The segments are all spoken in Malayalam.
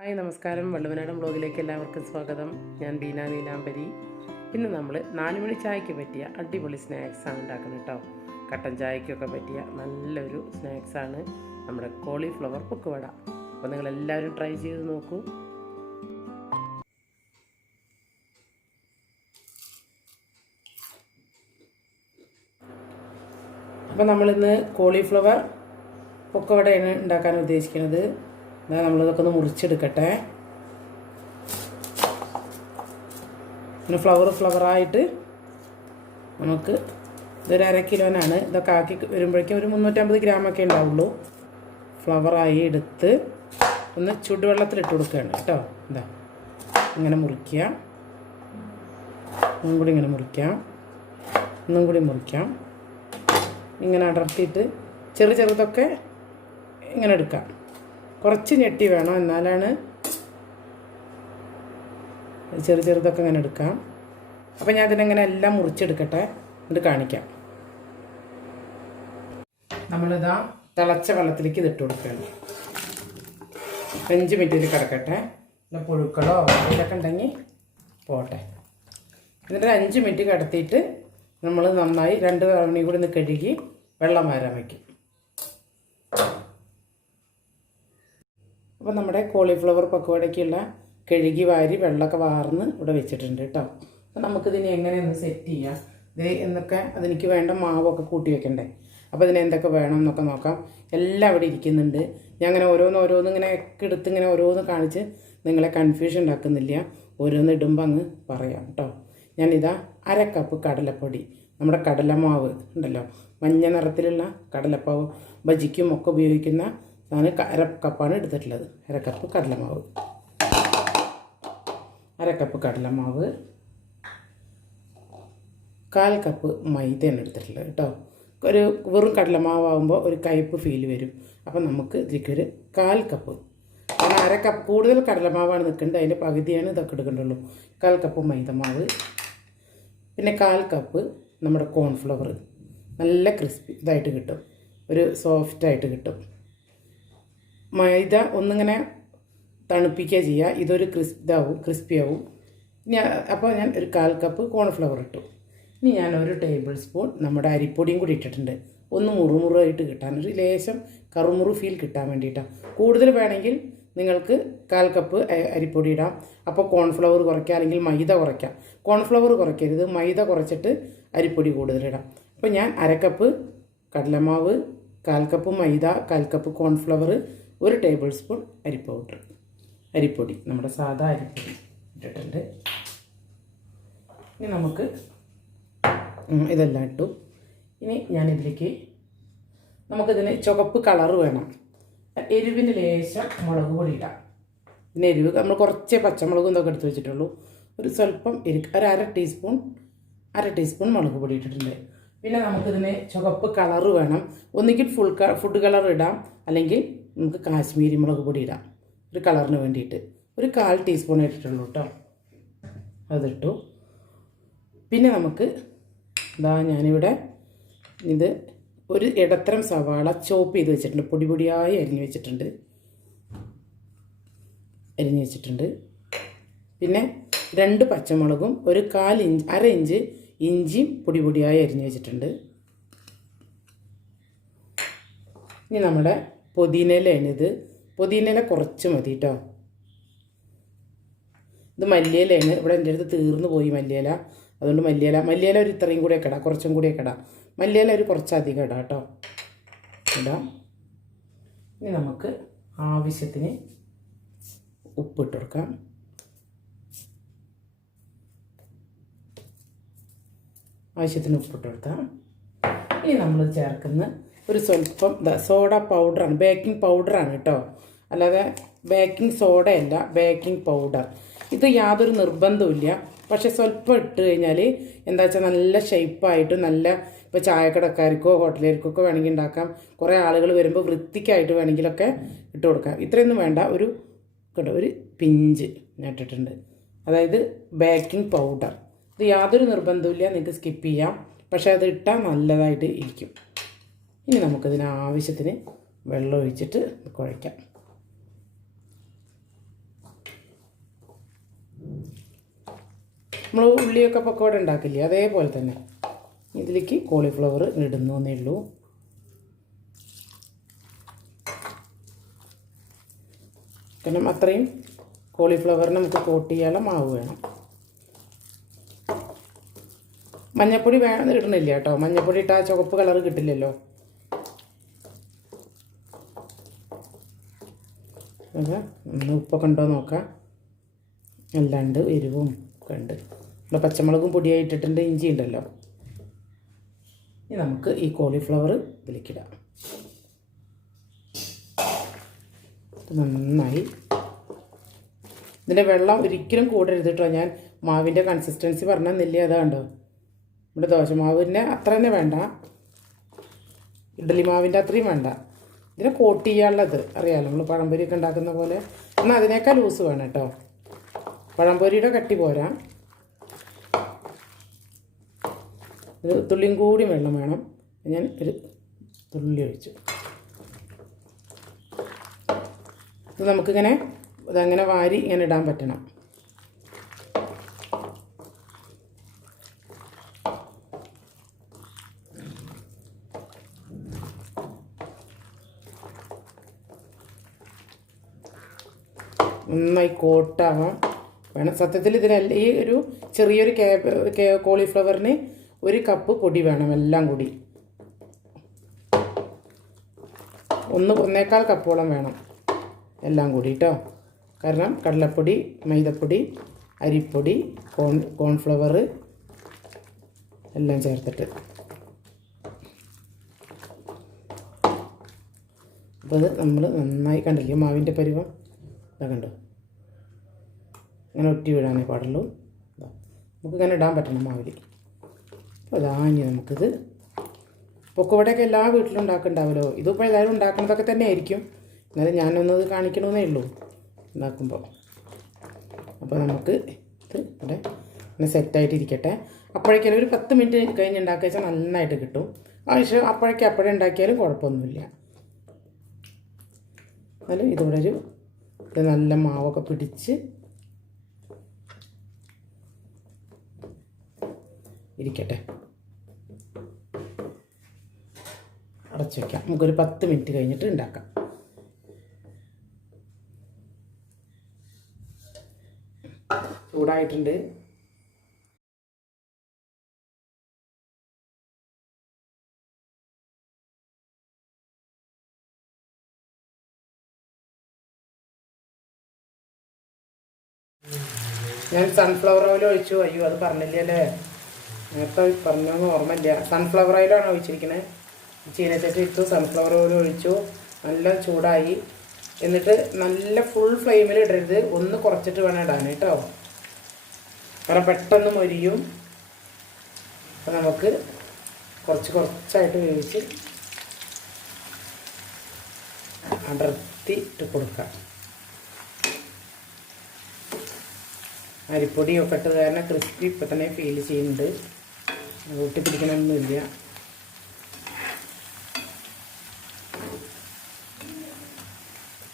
ഹായ് നമസ്കാരം, വള്ളുവനാടൻ ബ്ലോഗിലേക്ക് എല്ലാവർക്കും സ്വാഗതം. ഞാൻ ബീന നീലാംബരി. ഇന്ന് നമ്മൾ 4 മണി ചായയ്ക്ക് പറ്റിയ അടിപൊളി സ്നാക്സാണ് ഉണ്ടാക്കുന്നത് കേട്ടോ. കട്ടൻ ചായയ്ക്കൊക്കെ പറ്റിയ നല്ലൊരു സ്നാക്സാണ് നമ്മുടെ കോളിഫ്ലവർ പൊക്കുവട. അപ്പോൾ നിങ്ങളെല്ലാവരും ട്രൈ ചെയ്ത് നോക്കൂ. അപ്പോൾ നമ്മളിന്ന് കോളിഫ്ലവർ പൊക്കുവടയാണ് ഉണ്ടാക്കാൻ ഉദ്ദേശിക്കുന്നത്. നമ്മളിതൊക്കെ ഒന്ന് മുറിച്ചെടുക്കട്ടെ. പിന്നെ ഫ്ലവറായിട്ട് നമുക്ക് ഇതൊരു 1/2 കിലോനാണ്. ഇതൊക്കെ ആക്കി വരുമ്പോഴേക്കും ഒരു 350 ഗ്രാമൊക്കെ ഉണ്ടാവുള്ളൂ. ഫ്ലവറായി എടുത്ത് ഒന്ന് ചുടുവെള്ളത്തിലിട്ട് കൊടുക്കുകയാണ് കേട്ടോ. എന്താ ഇങ്ങനെ മുറിക്കുക, ഒന്നും കൂടി ഇങ്ങനെ മുറിക്കാം, ഒന്നും കൂടി മുറിക്കാം. ഇങ്ങനെ അടർത്തിയിട്ട് ചെറുതൊക്കെ ഇങ്ങനെ എടുക്കാം. കുറച്ച് ഞെട്ടി വേണം, എന്നാലാണ് ചെറുതൊക്കെ ഇങ്ങനെ എടുക്കാം. അപ്പോൾ ഞാൻ ഇതിനെങ്ങനെ എല്ലാം മുറിച്ചെടുക്കട്ടെ, എന്നിട്ട് കാണിക്കാം. നമ്മളിതാ തിളച്ച വെള്ളത്തിലേക്ക് ഇതിട്ട് കൊടുക്കുകയാണ്. 5 മിനിറ്റിൽ കിടക്കട്ടെ. പിന്നെ പുഴുക്കളോ അതിലൊക്കെ ഉണ്ടെങ്കിൽ പോട്ടെ. എന്നിട്ട് 5 മിനിറ്റ് കിടത്തിയിട്ട് നമ്മൾ നന്നായി 2 തവണയും കൂടി ഒന്ന് കഴുകി വെള്ളം വാരാൻ വയ്ക്കും. അപ്പോൾ നമ്മുടെ കോളിഫ്ലവർ പക്കുവടയ്ക്കുള്ള കഴുകി വാരി വെള്ളമൊക്കെ വാർന്ന് ഇവിടെ വെച്ചിട്ടുണ്ട് കേട്ടോ. അപ്പോൾ നമുക്കിതിനെ എങ്ങനെയൊന്ന് സെറ്റ് ചെയ്യാം. ഇത് എന്നൊക്കെ അതെനിക്ക് വേണ്ട മാവൊക്കെ കൂട്ടി വെക്കണ്ടേ. അപ്പോൾ ഇതിന് എന്തൊക്കെ വേണം എന്നൊക്കെ നോക്കാം. എല്ലാം ഇവിടെ ഇരിക്കുന്നുണ്ട്. ഞാൻ അങ്ങനെ ഓരോന്ന് ഇങ്ങനെ ഒക്കെ എടുത്ത് ഇങ്ങനെ ഓരോന്ന് കാണിച്ച് നിങ്ങളെ കൺഫ്യൂഷൻ ഉണ്ടാക്കുന്നില്ല. ഓരോന്ന് ഇടുമ്പോൾ അങ്ങ് പറയാം കേട്ടോ. ഞാനിതാ 1/2 കപ്പ് കടലപ്പൊടി, നമ്മുടെ കടലമാവ് ഉണ്ടല്ലോ, മഞ്ഞ നിറത്തിലുള്ള കടലപ്പാവ്, ബജിക്കും ഒക്കെ ഉപയോഗിക്കുന്ന സാധനം 1/2 കപ്പാണ് എടുത്തിട്ടുള്ളത്. 1/2 കപ്പ് കടലമാവ്, 1/2 കപ്പ് കടലമാവ്, 1/4 കപ്പ് മൈദയാണ് എടുത്തിട്ടുള്ളത് കേട്ടോ. ഒരു വെറും കടലമാവാകുമ്പോൾ ഒരു കയ്പ്പ് ഫീൽ വരും. അപ്പം നമുക്ക് ഇതിലേക്കൊരു 1/4 കപ്പ്, കാരണം 1/2 കപ്പ് കൂടുതൽ കടലമാവാണ് നിൽക്കേണ്ടത്, അതിൻ്റെ പകുതിയാണ് ഇതൊക്കെ എടുക്കേണ്ടുള്ളൂ. 1/4 കപ്പ് മൈദമാവ്, പിന്നെ 1/4 കപ്പ് നമ്മുടെ കോൺഫ്ലവർ. നല്ല ക്രിസ്പി ഇതായിട്ട് കിട്ടും, ഒരു സോഫ്റ്റായിട്ട് കിട്ടും. മൈദ ഒന്നിങ്ങനെ തണുപ്പിക്കുക ചെയ്യുക, ഇതൊരു ക്രിസ്പിയാവും. അപ്പോൾ ഞാൻ ഒരു 1/4 കപ്പ് കോൺഫ്ലവർ ഇട്ടു. ഇനി ഞാൻ 1 ടേബിൾ സ്പൂൺ നമ്മുടെ അരിപ്പൊടിയും കൂടി ഇട്ടിട്ടുണ്ട്. ഒന്ന് മുറുമുറായിട്ട് കിട്ടാൻ, ഒരു ലേശം കറുമുറു ഫീൽ കിട്ടാൻ വേണ്ടിയിട്ടാണ്. കൂടുതൽ വേണമെങ്കിൽ നിങ്ങൾക്ക് 1/4 കപ്പ് അരിപ്പൊടി ഇടാം. അപ്പോൾ കോൺഫ്ലവർ കുറയ്ക്കുക, അല്ലെങ്കിൽ മൈദ കുറയ്ക്കാം. കോൺഫ്ലവർ കുറയ്ക്കരുത്, മൈദ കുറച്ചിട്ട് അരിപ്പൊടി കൂടുതലിടാം. അപ്പോൾ ഞാൻ 1/2 കപ്പ് കടലമാവ്, 1/4 കപ്പ് മൈദ, 1/4 കപ്പ് കോൺഫ്ലവർ, 1 ടേബിൾ സ്പൂൺ അരിപ്പൊടി, നമ്മുടെ സാധാ അരിപ്പൊടി ഇട്ടിട്ടുണ്ട്. ഇനി നമുക്ക് ഇതെല്ലാം ഇട്ടു. ഇനി ഞാനിതിലേക്ക് നമുക്കിതിന് ചുവപ്പ് കളറ് വേണം. എരിവിന് ലേശം മുളക് പൊടി ഇടാം. പിന്നെ എരിവ് നമ്മൾ കുറച്ച് പച്ചമുളകും ഇതൊക്കെ എടുത്ത് വെച്ചിട്ടുള്ളൂ. ഒരു സ്വല്പം ഒരു 1/2 ടീസ്പൂൺ മുളക് പൊടി ഇട്ടിട്ടുണ്ട്. പിന്നെ നമുക്കിതിന് ചുവപ്പ് കളറ് വേണം. ഒന്നുകിൽ ഫുഡ് കളർ ഇടാം, അല്ലെങ്കിൽ നമുക്ക് കാശ്മീരി മുളക് പൊടി ഇടാം, ഒരു കളറിന് വേണ്ടിയിട്ട്. ഒരു 1/4 ടീസ്പൂൺ ഇട്ടിട്ടുള്ളൂ കേട്ടോ, അതിട്ടു. പിന്നെ നമുക്ക് ഞാനിവിടെ ഇത് ഒരു ഇടത്തരം സവാള ചോപ്പ് ചെയ്ത് വെച്ചിട്ടുണ്ട്, പൊടിയായി അരിഞ്ഞ് വെച്ചിട്ടുണ്ട്. പിന്നെ 2 പച്ചമുളകും ഒരു 1/4 ഇഞ്ച് ഇഞ്ചിയും പൊടിയായി അരിഞ്ഞ് വെച്ചിട്ടുണ്ട്. ഇനി നമ്മുടെ പുതിനയിലയാണിത്. പുതിനയില കുറച്ച് മതി കേട്ടോ. ഇത് മല്ലിയിലയാണ്. ഇവിടെ എൻ്റെ അടുത്ത് തീർന്നു പോയി മല്ലിയില, അതുകൊണ്ട് മല്ലിയില ഒരു ഇത്രയും കൂടിയൊക്കെ ഇടാം, കുറച്ചും കൂടിയൊക്കെ ഇടാം. മല്ലിയില ഒരു കുറച്ചധികം ഇടാം കേട്ടോ, ഇടാം. ഇനി നമുക്ക് ആവശ്യത്തിന് ഉപ്പിട്ട് കൊടുക്കാം. ഇനി നമ്മൾ ചേർക്കുന്ന ഒരു സ്വല്പം സോഡ പൗഡറാണ്, ബേക്കിംഗ് പൗഡറാണ് കേട്ടോ, അല്ലാതെ ബേക്കിംഗ് സോഡയല്ല, ബേക്കിംഗ് പൗഡർ. ഇത് യാതൊരു നിർബന്ധമില്ല, പക്ഷെ സ്വല്പം ഇട്ട് കഴിഞ്ഞാൽ എന്താ വെച്ചാൽ നല്ല ഷേപ്പായിട്ട്, നല്ല ഇപ്പോൾ ചായക്കടക്കാർക്കോ ഹോട്ടലുകാർക്കൊക്കെ വേണമെങ്കിൽ ഉണ്ടാക്കാം. കുറേ ആളുകൾ വരുമ്പോൾ വൃത്തിക്കായിട്ട് വേണമെങ്കിലൊക്കെ ഇട്ട് കൊടുക്കാം. ഇത്രയൊന്നും വേണ്ട, ഒരു പിഞ്ച് ഞാൻ ഇട്ടിട്ടുണ്ട്, അതായത് ബേക്കിംഗ് പൗഡർ. ഇത് യാതൊരു നിർബന്ധമില്ല, നിങ്ങൾക്ക് സ്കിപ്പ് ചെയ്യാം, പക്ഷേ അത് ഇട്ടാൽ നല്ലതായിട്ട് ഇരിക്കും. ഇനി നമുക്കതിന് ആവശ്യത്തിന് വെള്ളം ഒഴിച്ചിട്ട് കുഴയ്ക്കാം. നമ്മൾ ഉള്ളിയൊക്കെ പക്കവട ഉണ്ടാക്കില്ലേ അതേപോലെ തന്നെ ഇതിലേക്ക് കോളിഫ്ലവർ ഇടുന്നു എന്നേ ഉള്ളൂ. കാരണം അത്രയും കോളിഫ്ലവറിന് നമുക്ക് കോട്ട് ചെയ്യാനുള്ള മാവ് വേണം. മഞ്ഞൾപ്പൊടി ഇടണില്ല കേട്ടോ, മഞ്ഞൾപ്പൊടി ഇട്ടാൽ ചുവപ്പ് കളർ കിട്ടില്ലല്ലോ. ഒന്ന് ഉപ്പൊക്കെ ഉണ്ടോ നോക്കാം. അല്ലാണ്ട് എരിവും ഒക്കെ ഉണ്ട്. ഇവിടെ പച്ചമുളകും പൊടിയായിട്ടിട്ടുണ്ട്, ഇഞ്ചി ഉണ്ടല്ലോ. ഇനി നമുക്ക് ഈ കോളിഫ്ലവർ ഇതിലേക്കിടാം. നന്നായി ഇതിൻ്റെ വെള്ളം ഒരിക്കലും കൂടരുത് കേട്ടോ. ഞാൻ മാവിൻ്റെ കൺസിസ്റ്റൻസി പറഞ്ഞെന്നില്ലേ, അതാണ്ടോ ഇവിടെ ദോശമാവിൻ്റെ അത്ര തന്നെ വേണ്ട, ഇഡ്ഡലി മാവിൻ്റെ അത്രയും വേണ്ട. ഇതിനെ കോട്ട് ചെയ്യാനുള്ളത് അറിയാമല്ലോ, നമ്മൾ പഴംപൊരിയൊക്കെ ഉണ്ടാക്കുന്ന പോലെ. എന്നാൽ അതിനേക്കാൾ ലൂസ് വേണം കേട്ടോ, പഴംപൊരിയുടെ കട്ടി പോരാ. ഒരു തുള്ളിയും കൂടി വെള്ളം വേണം. ഞാൻ ഒരു തുള്ളി ഒഴിച്ചു. ഇത് നമുക്കിങ്ങനെ ഇതങ്ങനെ വാരി ഇങ്ങനെ ഇടാൻ പറ്റണം. നന്നായി കോട്ടാവാം വേണം. സത്യത്തിൽ ഇതിനെല്ലാം ഈ ഒരു ചെറിയൊരു കോളിഫ്ലവറിന് 1 കപ്പ് പൊടി വേണം, എല്ലാം കൂടി 1.25 കപ്പോളം വേണം എല്ലാം കൂടി കേട്ടോ. കാരണം കടലപ്പൊടി, മൈദപ്പൊടി, അരിപ്പൊടി, കോൺഫ്ലവർ എല്ലാം ചേർത്തിട്ട്. അപ്പോൾ അത് നമ്മൾ നന്നായി കണ്ടില്ലേ മാവിൻ്റെ പരുവം. ഇതാ കണ്ടോ, ഇങ്ങനെ ഒറ്റി വിടാനേ പാടുള്ളൂ. നമുക്കിങ്ങനെ ഇടാൻ പറ്റണം മാവിൽ. അപ്പോൾ അതാ ഇനി നമുക്കിത് പൊക്കവടയൊക്കെ എല്ലാ വീട്ടിലും ഉണ്ടാക്കുന്നുണ്ടാവുമല്ലോ. ഇതിപ്പോൾ എല്ലാവരും ഉണ്ടാക്കുന്നതൊക്കെ തന്നെ ആയിരിക്കും, എന്നാലും ഞാനൊന്നത് കാണിക്കണമെന്നേ ഉള്ളൂ ഉണ്ടാക്കുമ്പോൾ. അപ്പോൾ നമുക്ക് ഇത് ഇവിടെ ഇങ്ങനെ സെറ്റായിട്ടിരിക്കട്ടെ. അപ്പോഴേക്കും ഒരു 10 മിനിറ്റ് കഴിഞ്ഞ് ഉണ്ടാക്കുക വെച്ചാൽ നന്നായിട്ട് കിട്ടും. പക്ഷേ അപ്പോഴേ ഉണ്ടാക്കിയാലും കുഴപ്പമൊന്നുമില്ല. എന്നാലും ഇതിവിടെ ഇത് നല്ല മാവൊക്കെ പിടിച്ച് ഇരിക്കട്ടെ. അടച്ചു വയ്ക്കാം. നമുക്കൊരു 10 മിനിറ്റ് കഴിഞ്ഞിട്ട് ഉണ്ടാക്കാം. ചൂടായിട്ടുണ്ട്. ഞാൻ സൺഫ്ലവർ ഓയിൽ ഒഴിച്ചു. അയ്യോ അത് പറഞ്ഞില്ലല്ലേ, നേരത്തെ പറഞ്ഞൊന്നും ഓർമ്മയില്ല. സൺഫ്ലവർ ഓയിലാണ് ഒഴിച്ചിരിക്കുന്നത്. ചീനച്ചട്ടി ഇട്ടു, സൺഫ്ലവർ ഓയിൽ ഒഴിച്ചു, നല്ല ചൂടായി. എന്നിട്ട് നല്ല ഫുൾ ഫ്ലെയിമിൽ ഇടരുത്, ഒന്ന് കുറച്ചിട്ട് വേണം ഇടാൻ കേട്ടോ, കാരണം പെട്ടെന്ന് മൊരിയും. അപ്പോൾ നമുക്ക് കുറച്ചായിട്ട് വേവിച്ച് അടർത്തി ഇട്ട് കൊടുക്കാം. അരിപ്പൊടിയൊക്കെ ഇട്ടത് കാരണം ക്രിസ്പി ഇപ്പം തന്നെ ഫീൽ ചെയ്യുന്നുണ്ട്, ഊട്ടി പിടിക്കണമൊന്നുമില്ല.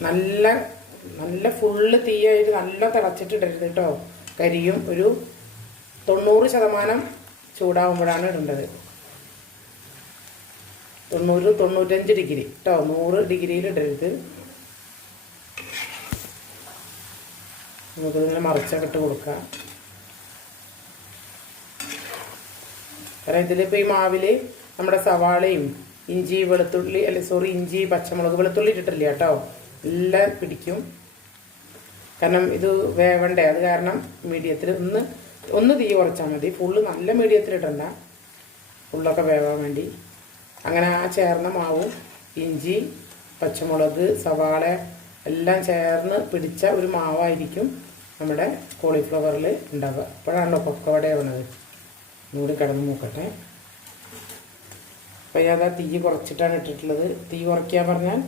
നല്ല ഫുള്ള് തീയായിട്ട് നല്ല തിളച്ചിട്ടിടരുത് കേട്ടോ, കരിയും. ഒരു 90% ചൂടാവുമ്പോഴാണ് ഇടേണ്ടത്. 90-95 ഡിഗ്രി കേട്ടോ, 100 ഡിഗ്രിയിൽ ഇടരുത്. നമുക്കിങ്ങനെ മറിച്ചൊക്കെ ഇട്ട് കൊടുക്കാം. കാരണം ഇതിലിപ്പോൾ ഈ മാവിൽ നമ്മുടെ സവാളയും ഇഞ്ചി വെളുത്തുള്ളി ഇഞ്ചി പച്ചമുളക് വെളുത്തുള്ളി ഇട്ടിട്ടില്ല കേട്ടോ, എല്ലാം പിടിക്കും. കാരണം ഇത് വേവണ്ടേ, അത് കാരണം മീഡിയത്തിൽ ഒന്ന് തീ കുറച്ചാൽ മതി. ഫുള്ള് നല്ല മീഡിയത്തിലിടണ്ട, ഫുള്ളൊക്കെ വേവാൻ വേണ്ടി. അങ്ങനെ ആ ചേർന്ന മാവും ഇഞ്ചി പച്ചമുളക് സവാള എല്ലാം ചേർന്ന് പിടിച്ച ഒരു മാവായിരിക്കും നമ്മുടെ കോളിഫ്ലവറിൽ ഉണ്ടാവുക. അപ്പോഴാണല്ലോ പൊക്കവട ആവുന്നത്. ഒന്നുകൂടി കിടന്ന് നോക്കട്ടെ. അപ്പോൾ ഞാൻ തീ കുറച്ചിട്ടാണ് ഇട്ടിട്ടുള്ളത്. തീ കുറയ്ക്കുക പറഞ്ഞാൽ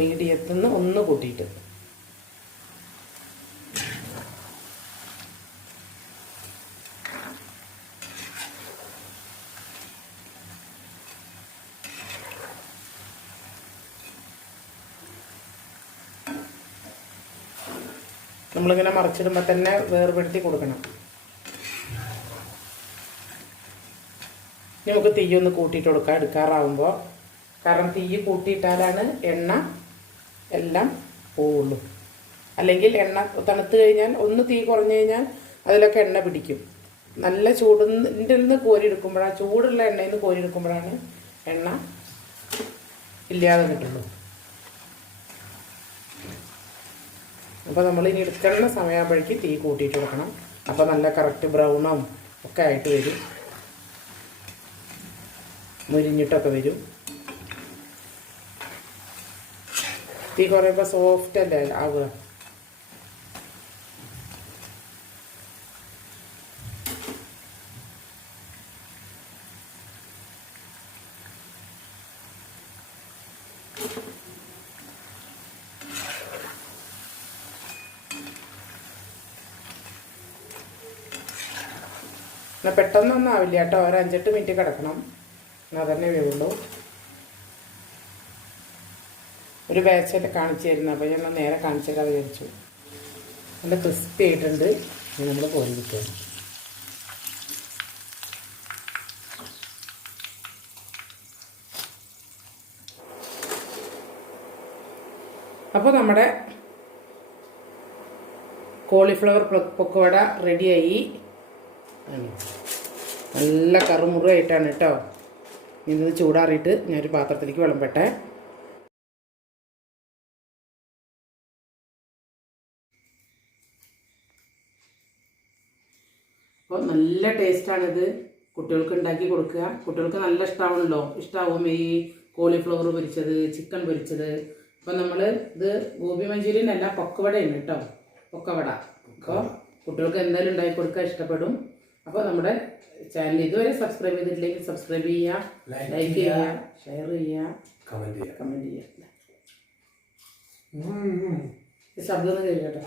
മീഡിയത്തിൽ നിന്ന് ഒന്ന് കൂട്ടിയിട്ട്. നമ്മളിങ്ങനെ മറിച്ചിടുമ്പോൾ തന്നെ വേർപെടുത്തി കൊടുക്കണം. നമുക്ക് തീ ഒന്ന് കൂട്ടിയിട്ട് കൊടുക്കാം എടുക്കാറാവുമ്പോൾ. കാരണം തീ കൂട്ടിയിട്ടാലാണ് എണ്ണ എല്ലാം പോവുള്ളൂ. അല്ലെങ്കിൽ എണ്ണ തണുത്ത് കഴിഞ്ഞാൽ ഒന്ന് തീ കുറഞ്ഞു കഴിഞ്ഞാൽ അതിലൊക്കെ എണ്ണ പിടിക്കും. നല്ല ചൂടിൻ്റെ നിന്ന് കോരിയെടുക്കുമ്പോഴാണ്, ചൂടുള്ള എണ്ണയിൽ നിന്ന് കോരിയെടുക്കുമ്പോഴാണ് എണ്ണ ഇല്ലാതെ കിട്ടുള്ളൂ. അപ്പോൾ നമ്മൾ ഇനി എടുക്കുന്ന സമയമാകുമ്പോഴേക്ക് തീ കൂട്ടിയിട്ട് കൊടുക്കണം. അപ്പോൾ നല്ല കറക്റ്റ് ബ്രൗണും ഒക്കെ ആയിട്ട് വരും, മുരിഞ്ഞിട്ടൊക്കെ വരും. തീ കുറയുമ്പോൾ സോഫ്റ്റ് അല്ലേ ആവുക. എന്നാൽ പെട്ടെന്നൊന്നും ആവില്ല കേട്ടോ, ഒരു 5-8 മിനിറ്റ് കിടക്കണം, എന്നാൽ അതന്നെ വേവുള്ളൂ. ഒരു ബാച്ചല്ലേ കാണിച്ചു തരുന്നത്, അപ്പോൾ ഞാൻ നേരെ കാണിച്ചു തരാതെ വിചാരിച്ചു. നല്ല ക്രിസ്പി ആയിട്ടുണ്ട്. ഇനി നമ്മൾ കോരി വെക്കുകയാണ്. അപ്പോൾ നമ്മുടെ കോളിഫ്ലവർ പൊക്കവട റെഡിയായി. നല്ല കറുമുറുമായിട്ടാണ് കേട്ടോ. ഇത് ചൂടാറിയിട്ട് ഞാനൊരു പാത്രത്തിലേക്ക് വിളമ്പട്ടെ. അപ്പോൾ നല്ല ടേസ്റ്റാണിത്. കുട്ടികൾക്ക് ഉണ്ടാക്കി കൊടുക്കുക. കുട്ടികൾക്ക് നല്ല ഇഷ്ടമാവും ഈ കോളിഫ്ലവർ പൊരിച്ചത്, ചിക്കൻ പൊരിച്ചത്. അപ്പോൾ നമ്മൾ ഇത് ഗോബി മഞ്ചൂരിയൻ അല്ല, പൊക്കവടയാണ് കേട്ടോ, പൊക്കവട. അപ്പോൾ കുട്ടികൾക്ക് എന്തായാലും ഉണ്ടാക്കി കൊടുക്കുക, ഇഷ്ടപ്പെടും. അപ്പോൾ നമ്മുടെ ചാനൽ ഇതുവരെ സബ്സ്ക്രൈബ് ചെയ്തിട്ടില്ലെങ്കിൽ സബ്സ്ക്രൈബ് ചെയ്യുക, ലൈക്ക് ചെയ്യുക, ഷെയർ ചെയ്യുക, കമൻറ്റ് ചെയ്യുക. ശബ്ദം ഒന്ന് കേൾക്കട്ടെ.